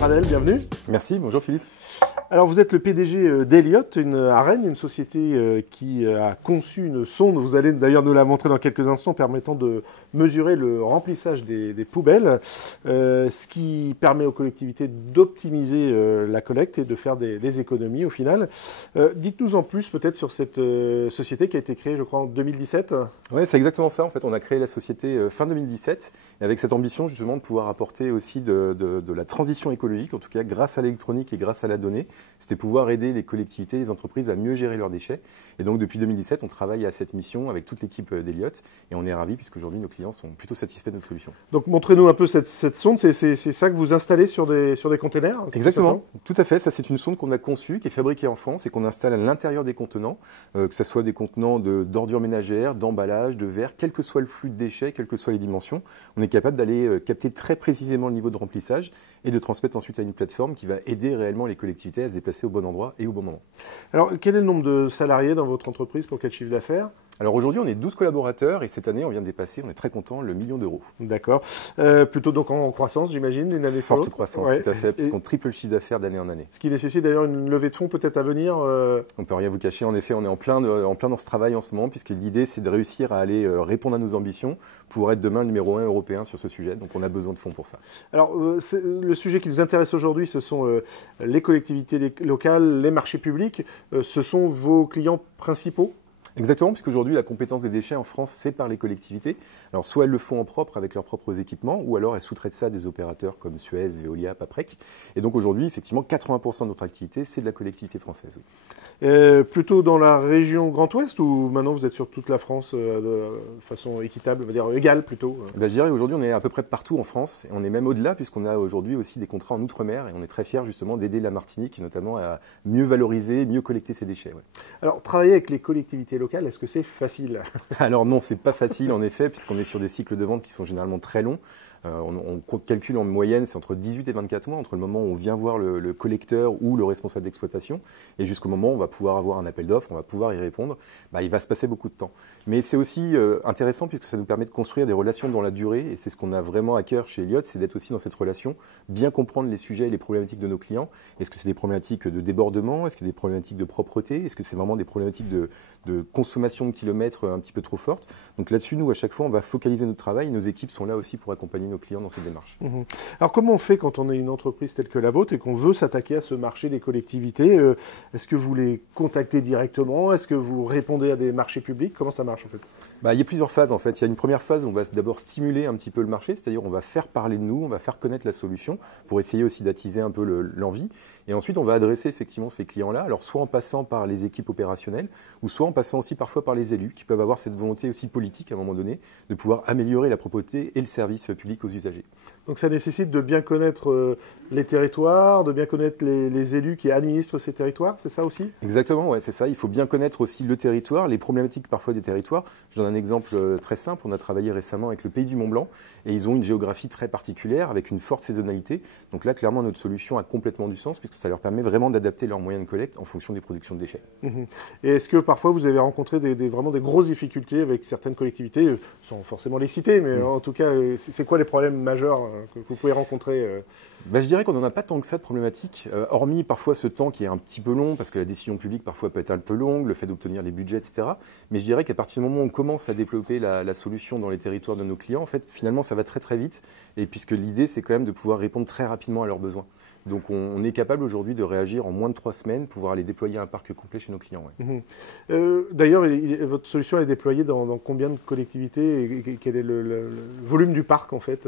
Pradel, bienvenue. Merci, bonjour Philippe. Alors vous êtes le PDG d'Elliott, à Rennes, une société qui a conçu une sonde, vous allez d'ailleurs nous la montrer dans quelques instants, permettant de mesurer le remplissage des poubelles, ce qui permet aux collectivités d'optimiser la collecte et de faire des économies au final. Dites-nous en plus peut-être sur cette société qui a été créée je crois en 2017. Oui, c'est exactement ça. En fait, on a créé la société fin 2017 et avec cette ambition justement de pouvoir apporter aussi de la transition écologique, en tout cas grâce à l'électronique et grâce à la donnée. C'était pouvoir aider les collectivités, les entreprises à mieux gérer leurs déchets. Et donc depuis 2017, on travaille à cette mission avec toute l'équipe d'Elliott et on est ravis puisqu'aujourd'hui nos clients sont plutôt satisfaits de notre solution. Donc montrez-nous un peu cette sonde, c'est ça que vous installez sur des containers? Exactement, tout à fait. Ça c'est une sonde qu'on a conçue, qui est fabriquée en France et qu'on installe à l'intérieur des contenants, que ce soit des contenants d'ordures ménagères, d'emballage, de verre, quel que soit le flux de déchets, quelles que soient les dimensions. On est capable d'aller capter très précisément le niveau de remplissage et de transmettre ensuite à une plateforme qui va aider réellement les collectivités à se déplacer au bon endroit et au bon moment. Alors, quel est le nombre de salariés dans votre entreprise pour quel chiffre d'affaires? Alors aujourd'hui, on est 12 collaborateurs et cette année, on vient de dépasser, on est très content, le 1 million d'euros. D'accord. Plutôt donc en croissance, j'imagine, d'une année sur l'autre. Forte croissance, ouais. Tout à fait, puisqu'on triple le chiffre d'affaires d'année en année. Ce qui nécessite d'ailleurs une levée de fonds peut-être à venir. On ne peut rien vous cacher, en effet, on est en plein dans ce travail en ce moment, puisque l'idée, c'est de réussir à aller répondre à nos ambitions pour être demain le numéro 1 européen sur ce sujet. Donc on a besoin de fonds pour ça. Alors, le sujet qui nous intéresse aujourd'hui, ce sont les collectivités locales, les marchés publics. Ce sont vos clients principaux? Exactement, puisqu'aujourd'hui, la compétence des déchets en France, c'est par les collectivités. Alors, soit elles le font en propre avec leurs propres équipements, ou alors elles sous-traitent ça à des opérateurs comme Suez, Veolia, Paprec. Et donc aujourd'hui, effectivement, 80% de notre activité, c'est de la collectivité française. Plutôt dans la région Grand Ouest, ou maintenant vous êtes sur toute la France de façon équitable, on va dire égale plutôt? Je dirais aujourd'hui, on est à peu près partout en France, et on est même au-delà, puisqu'on a aujourd'hui aussi des contrats en Outre-mer, et on est très fiers justement d'aider la Martinique, notamment à mieux valoriser, mieux collecter ses déchets. Ouais. Alors, travailler avec les collectivités locales, est-ce que c'est facile? Alors non, c'est pas facile en effet, puisqu'on est sur des cycles de vente qui sont généralement très longs. On calcule en moyenne, c'est entre 18 et 24 mois, entre le moment où on vient voir le collecteur ou le responsable d'exploitation, et jusqu'au moment où on va pouvoir avoir un appel d'offres, on va pouvoir y répondre. Il va se passer beaucoup de temps. Mais c'est aussi intéressant puisque ça nous permet de construire des relations dans la durée, et c'est ce qu'on a vraiment à cœur chez Elliott, c'est d'être aussi dans cette relation, bien comprendre les sujets et les problématiques de nos clients. Est-ce que c'est des problématiques de débordement? Est-ce que c'est des problématiques de propreté? Est-ce que c'est vraiment des problématiques de consommation de kilomètres un petit peu trop fortes? Donc là-dessus, nous, à chaque fois, on va focaliser notre travail, et nos équipes sont là aussi pour accompagner nos clients dans cette démarche. Alors comment on fait quand on est une entreprise telle que la vôtre et qu'on veut s'attaquer à ce marché des collectivités? Est-ce que vous les contactez directement? Est-ce que vous répondez à des marchés publics? Comment ça marche en fait? Il y a plusieurs phases en fait. Il y a une première phase où on va d'abord stimuler un petit peu le marché, c'est-à-dire on va faire parler de nous, on va faire connaître la solution pour essayer aussi d'attiser un peu l'envie. Et ensuite, on va adresser effectivement ces clients-là, alors soit en passant par les équipes opérationnelles, ou soit en passant aussi parfois par les élus, qui peuvent avoir cette volonté aussi politique à un moment donné, de pouvoir améliorer la propreté et le service public aux usagers. Donc ça nécessite de bien connaître les territoires, de bien connaître les élus qui administrent ces territoires, c'est ça aussi? Exactement, ouais, c'est ça. Il faut bien connaître aussi le territoire, les problématiques parfois des territoires. Je donne un exemple très simple. On a travaillé récemment avec le Pays du Mont-Blanc et ils ont une géographie très particulière avec une forte saisonnalité. Donc là, clairement, notre solution a complètement du sens puisque ça leur permet vraiment d'adapter leurs moyens de collecte en fonction des productions de déchets. Et est-ce que parfois vous avez rencontré vraiment des grosses difficultés avec certaines collectivités, sans forcément les citer, mais en tout cas, c'est quoi les problèmes majeurs que vous pouvez rencontrer? Je dirais qu'on n'en a pas tant que ça de problématiques, hormis parfois ce temps qui est un petit peu long, parce que la décision publique parfois peut être un peu longue, le fait d'obtenir les budgets, etc. Mais je dirais qu'à partir du moment où on commence à développer la solution dans les territoires de nos clients, en fait, finalement, ça va très très vite, et puisque l'idée, c'est quand même de pouvoir répondre très rapidement à leurs besoins. Donc on est capable aujourd'hui de réagir en moins de 3 semaines, pouvoir aller déployer un parc complet chez nos clients. Ouais. D'ailleurs, votre solution est déployée dans combien de collectivités et quel est le volume du parc en fait?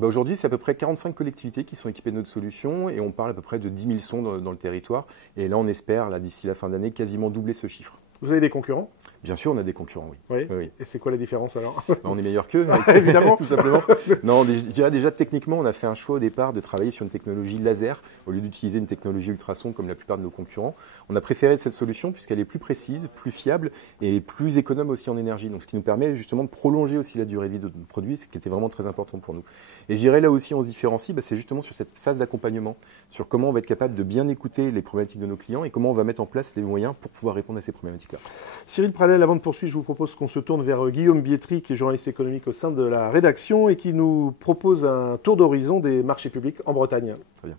Aujourd'hui, c'est à peu près 45 collectivités qui sont équipées de notre solution et on parle à peu près de 10 000 sondes dans le territoire. Et là, on espère, d'ici la fin d'année, quasiment doubler ce chiffre. Vous avez des concurrents? Bien sûr, on a des concurrents, oui. Oui. Et c'est quoi la différence alors? On est meilleur qu'eux, évidemment, tout simplement. Non, déjà techniquement, on a fait un choix au départ de travailler sur une technologie laser au lieu d'utiliser une technologie ultrason comme la plupart de nos concurrents. On a préféré cette solution puisqu'elle est plus précise, plus fiable et plus économe aussi en énergie. Donc, ce qui nous permet justement de prolonger aussi la durée de vie de notre produit, ce qui était vraiment très important pour nous. Et je dirais là aussi, on se différencie, c'est justement sur cette phase d'accompagnement, sur comment on va être capable de bien écouter les problématiques de nos clients et comment on va mettre en place les moyens pour pouvoir répondre à ces problématiques-là. Cyril Pradel, Pradel, avant de poursuivre, je vous propose qu'on se tourne vers Guillaume Bietri, qui est journaliste économique au sein de la rédaction et qui nous propose un tour d'horizon des marchés publics en Bretagne. Très bien.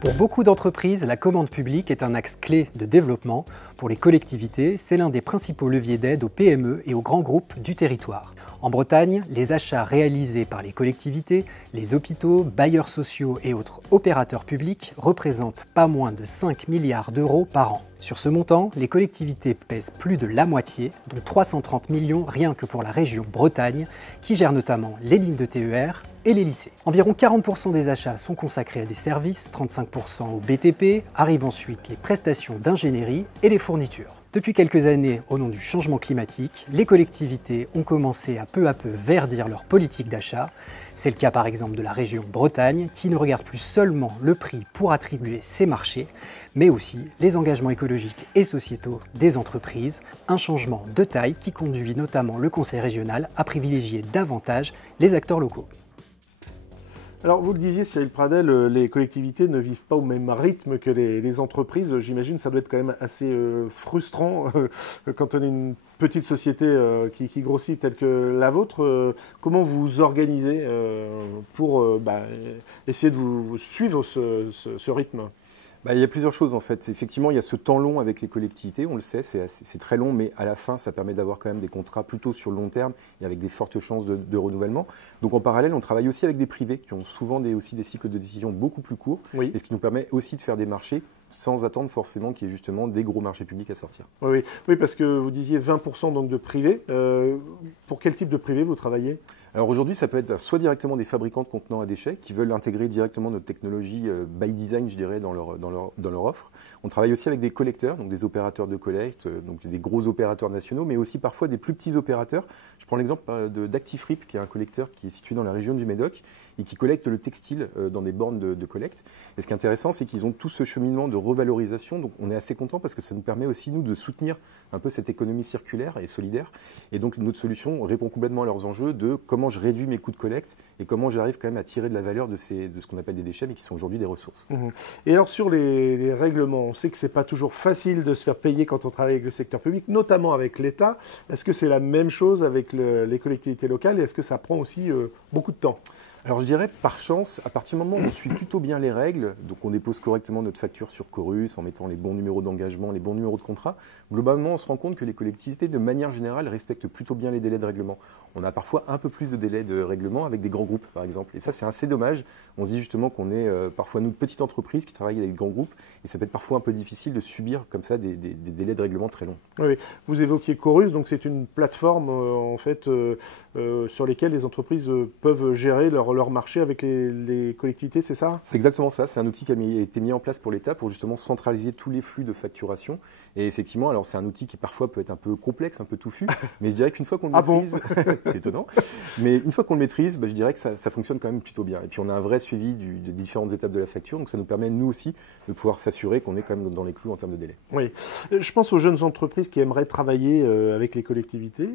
Pour beaucoup d'entreprises, la commande publique est un axe clé de développement. Pour les collectivités, c'est l'un des principaux leviers d'aide aux PME et aux grands groupes du territoire. En Bretagne, les achats réalisés par les collectivités, les hôpitaux, bailleurs sociaux et autres opérateurs publics représentent pas moins de 5 milliards d'euros par an. Sur ce montant, les collectivités pèsent plus de la moitié, dont 330 millions rien que pour la région Bretagne, qui gère notamment les lignes de TER et les lycées. Environ 40% des achats sont consacrés à des services, 35% au BTP, arrivent ensuite les prestations d'ingénierie et les fournitures. Depuis quelques années, au nom du changement climatique, les collectivités ont commencé à peu verdir leur politique d'achat. C'est le cas par exemple de la région Bretagne, qui ne regarde plus seulement le prix pour attribuer ses marchés, mais aussi les engagements écologiques et sociétaux des entreprises. Un changement de taille qui conduit notamment le Conseil régional à privilégier davantage les acteurs locaux. Alors, vous le disiez, Cyril Pradel, les collectivités ne vivent pas au même rythme que les entreprises. J'imagine que ça doit être quand même assez frustrant quand on est une petite société qui grossit telle que la vôtre. Comment vous vous organisez pour essayer de vous suivre ce rythme ? Il y a plusieurs choses en fait. Effectivement, il y a ce temps long avec les collectivités, on le sait, c'est très long, mais à la fin, ça permet d'avoir quand même des contrats plutôt sur le long terme et avec des fortes chances de renouvellement. Donc en parallèle, on travaille aussi avec des privés qui ont souvent aussi des cycles de décision beaucoup plus courts, oui. Et ce qui nous permet aussi de faire des marchés sans attendre forcément qu'il y ait justement des gros marchés publics à sortir. Oui, parce que vous disiez 20% donc de privés. Pour quel type de privé vous travaillez ? Alors aujourd'hui, ça peut être soit directement des fabricants de contenants à déchets qui veulent intégrer directement notre technologie by design, je dirais, dans leur offre. On travaille aussi avec des collecteurs, donc des opérateurs de collecte, donc des gros opérateurs nationaux, mais aussi parfois des plus petits opérateurs. Je prends l'exemple d'Actifrip, qui est un collecteur qui est situé dans la région du Médoc et qui collecte le textile dans des bornes de collecte. Et ce qui est intéressant, c'est qu'ils ont tout ce cheminement de revalorisation. Donc on est assez content parce que ça nous permet aussi, nous, de soutenir un peu cette économie circulaire et solidaire. Et donc notre solution répond complètement à leurs enjeux de comment je réduis mes coûts de collecte et comment j'arrive quand même à tirer de la valeur de ce qu'on appelle des déchets, mais qui sont aujourd'hui des ressources. Mmh. Et alors sur les règlements, on sait que ce n'est pas toujours facile de se faire payer quand on travaille avec le secteur public, notamment avec l'État. Est-ce que c'est la même chose avec les collectivités locales et est-ce que ça prend aussi beaucoup de temps ? Alors je dirais par chance, à partir du moment où on suit plutôt bien les règles, donc on dépose correctement notre facture sur Chorus en mettant les bons numéros d'engagement, les bons numéros de contrat, globalement on se rend compte que les collectivités de manière générale respectent plutôt bien les délais de règlement. On a parfois un peu plus de délais de règlement avec des grands groupes par exemple, et ça c'est assez dommage. On se dit justement qu'on est parfois nous de petites entreprises qui travaillent avec des grands groupes et ça peut être parfois un peu difficile de subir comme ça des délais de règlement très longs. Oui, vous évoquiez Chorus, donc c'est une plateforme en fait sur lesquelles les entreprises peuvent gérer leur marché avec les collectivités, c'est ça ? C'est exactement ça. C'est un outil qui a été mis en place pour l'État pour justement centraliser tous les flux de facturation. Et effectivement, alors c'est un outil qui parfois peut être un peu complexe, un peu touffu, mais je dirais qu'une fois qu'on le maîtrise, c'est étonnant, mais une fois qu'on le maîtrise, je dirais que ça fonctionne quand même plutôt bien. Et puis on a un vrai suivi des différentes étapes de la facture, donc ça nous permet nous aussi de pouvoir s'assurer qu'on est quand même dans les clous en termes de délai. Oui, je pense aux jeunes entreprises qui aimeraient travailler avec les collectivités.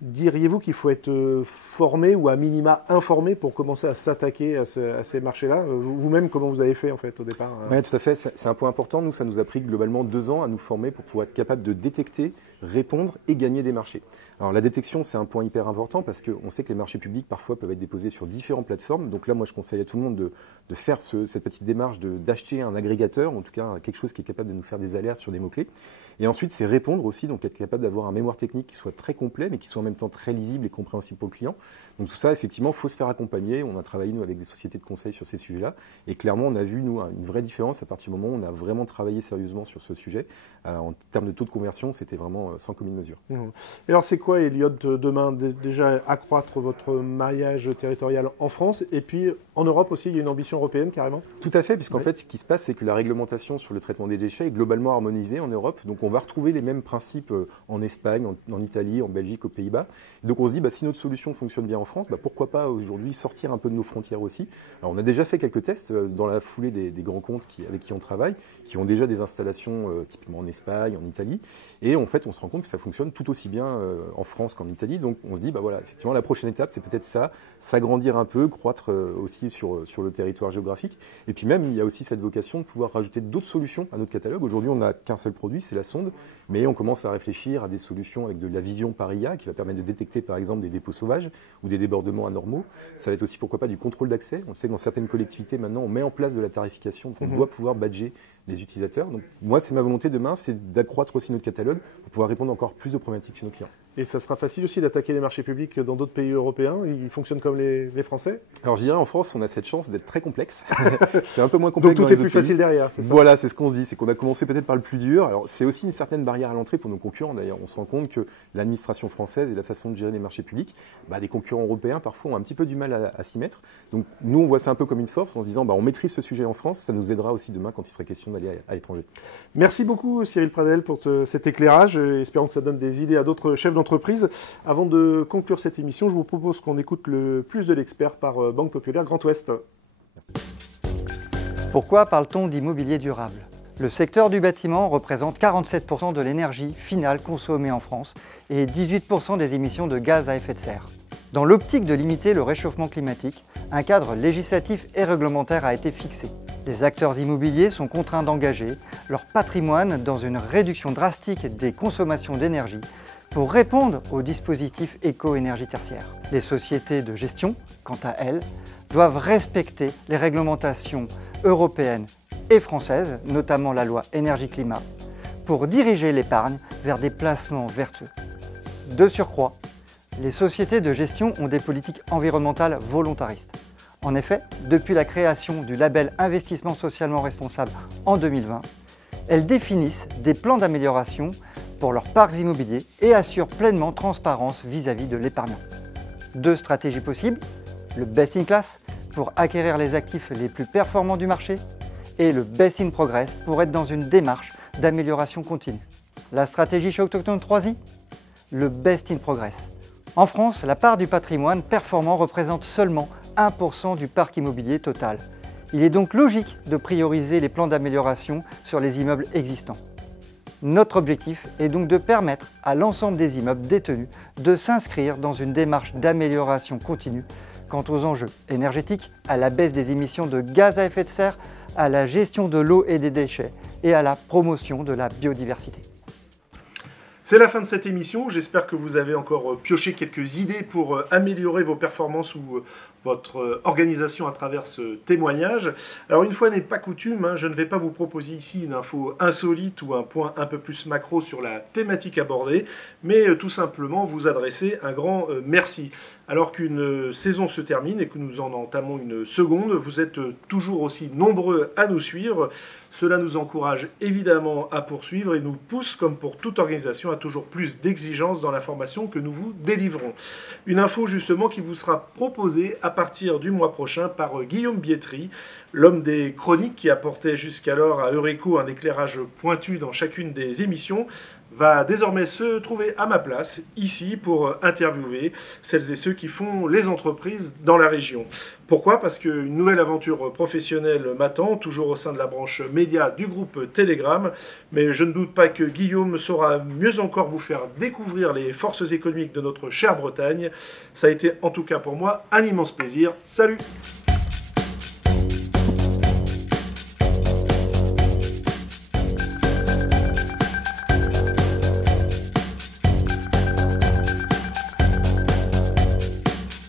Diriez-vous qu'il faut être formé ou à minima informé pour commencer à s'attaquer à ces marchés-là ? Vous-même, comment vous avez fait en fait au départ ? Oui, tout à fait. C'est un point important. Nous, ça nous a pris globalement 2 ans à nous former pour pouvoir être capable de détecter, répondre et gagner des marchés. Alors la détection, c'est un point hyper important parce qu'on sait que les marchés publics parfois peuvent être déposés sur différentes plateformes. Donc là, moi, je conseille à tout le monde de faire cette petite démarche d'acheter un agrégateur, en tout cas quelque chose qui est capable de nous faire des alertes sur des mots-clés. Et ensuite, c'est répondre aussi, donc être capable d'avoir un mémoire technique qui soit très complet, mais qui soit en même temps très lisible et compréhensible pour le client. Donc tout ça, effectivement, il faut se faire accompagner. On a travaillé, nous, avec des sociétés de conseil sur ces sujets-là. Et clairement, on a vu, nous, une vraie différence à partir du moment où on a vraiment travaillé sérieusement sur ce sujet. En termes de taux de conversion, c'était vraiment sans commune mesure. Et alors, c'est quoi, Elliott, demain, déjà accroître votre maillage territorial en France et puis en Europe aussi, il y a une ambition européenne carrément ? Tout à fait, puisqu'en fait, ce qui se passe, c'est que la réglementation sur le traitement des déchets est globalement harmonisée en Europe. Donc on va retrouver les mêmes principes en Espagne, en Italie, en Belgique, aux Pays-Bas. Donc on se dit, si notre solution fonctionne bien en France, pourquoi pas aujourd'hui sortir un peu de nos frontières aussi. Alors on a déjà fait quelques tests dans la foulée des grands comptes avec qui on travaille, qui ont déjà des installations typiquement en Espagne, en Italie. Et en fait, on se rend compte que ça fonctionne tout aussi bien en France qu'en Italie. Donc on se dit, bah voilà, effectivement, la prochaine étape, c'est peut-être ça, s'agrandir un peu, croître aussi sur le territoire géographique. Et puis même, il y a aussi cette vocation de pouvoir rajouter d'autres solutions à notre catalogue. Aujourd'hui, on n'a qu'un seul produit, c'est la sonde, mais on commence à réfléchir à des solutions avec de la vision par IA qui va permettre de détecter par exemple des dépôts sauvages ou des débordements anormaux. Ça va être aussi, pourquoi pas, du contrôle d'accès. On sait que dans certaines collectivités, maintenant, on met en place de la tarification, on doit pouvoir badger les utilisateurs. Donc moi, c'est ma volonté demain, c'est d'accroître aussi notre catalogue pour pouvoir répondre encore plus aux problématiques chez nos clients. Et ça sera facile aussi d'attaquer les marchés publics dans d'autres pays européens? Ils fonctionnent comme les Français? Alors je dirais, en France, on a cette chance d'être très complexe. C'est un peu moins complexe. Donc tout est plus facile derrière, c'est ça? Voilà, c'est ce qu'on se dit, c'est qu'on a commencé peut-être par le plus dur. Alors c'est aussi une certaine barrière à l'entrée pour nos concurrents. D'ailleurs, on se rend compte que l'administration française et la façon de gérer les marchés publics, des concurrents européens parfois ont un petit peu du mal à s'y mettre. Donc nous, on voit ça un peu comme une force en se disant, on maîtrise ce sujet en France, ça nous aidera aussi demain quand il serait question d'aller à l'étranger. Merci beaucoup Cyril Pradel pour cet éclairage. Espérons que ça donne des idées à d'autres chefs d'entreprise. Avant de conclure cette émission, je vous propose qu'on écoute le plus de l'expert par Banque Populaire Grand Ouest. Pourquoi parle-t-on d'immobilier durable? Le secteur du bâtiment représente 47% de l'énergie finale consommée en France et 18% des émissions de gaz à effet de serre. Dans l'optique de limiter le réchauffement climatique, un cadre législatif et réglementaire a été fixé. Les acteurs immobiliers sont contraints d'engager leur patrimoine dans une réduction drastique des consommations d'énergie pour répondre aux dispositifs éco-énergie tertiaire. Les sociétés de gestion, quant à elles, doivent respecter les réglementations européennes et françaises, notamment la loi énergie-climat, pour diriger l'épargne vers des placements vertueux. De surcroît, les sociétés de gestion ont des politiques environnementales volontaristes. En effet, depuis la création du label Investissement socialement responsable en 2020, elles définissent des plans d'amélioration pour leurs parcs immobiliers et assurent pleinement transparence vis-à-vis de l'épargnant. Deux stratégies possibles, le Best in Class pour acquérir les actifs les plus performants du marché et le Best in Progress pour être dans une démarche d'amélioration continue. La stratégie chez Autochtone 3i, le Best in Progress. En France, la part du patrimoine performant représente seulement 1% du parc immobilier total. Il est donc logique de prioriser les plans d'amélioration sur les immeubles existants. Notre objectif est donc de permettre à l'ensemble des immeubles détenus de s'inscrire dans une démarche d'amélioration continue quant aux enjeux énergétiques, à la baisse des émissions de gaz à effet de serre, à la gestion de l'eau et des déchets et à la promotion de la biodiversité. C'est la fin de cette émission. J'espère que vous avez encore pioché quelques idées pour améliorer vos performances ou votre organisation à travers ce témoignage. Alors une fois n'est pas coutume, je ne vais pas vous proposer ici une info insolite ou un point un peu plus macro sur la thématique abordée, mais tout simplement vous adresser un grand merci. Alors qu'une saison se termine et que nous en entamons une seconde, vous êtes toujours aussi nombreux à nous suivre. Cela nous encourage évidemment à poursuivre et nous pousse, comme pour toute organisation, à toujours plus d'exigences dans l'information que nous vous délivrons. Une info justement qui vous sera proposée à partir du mois prochain par Guillaume Bietri, l'homme des chroniques qui apportait jusqu'alors à Eureco un éclairage pointu dans chacune des émissions, va désormais se trouver à ma place, ici, pour interviewer celles et ceux qui font les entreprises dans la région. Pourquoi? Parce qu'une nouvelle aventure professionnelle m'attend, toujours au sein de la branche média du groupe Telegram, mais je ne doute pas que Guillaume saura mieux encore vous faire découvrir les forces économiques de notre chère Bretagne. Ça a été en tout cas pour moi un immense plaisir. Salut!